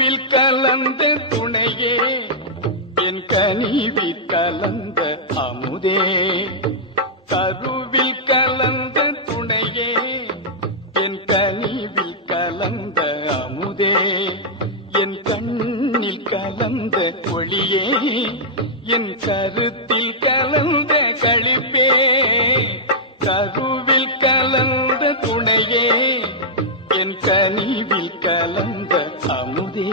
கருவில் கலந்த துணையே என் கனிவில் கலந்த அமுதே கருவில் கலந்த துணையே என் கனிவில் கலந்த அமுதே என் கண்ணில் கலந்த ஒளியே என் கருத்தில் கலந்த களிப்பே கருவில் கலந்த துணையே என் கனிவில் கலந்த அமுதே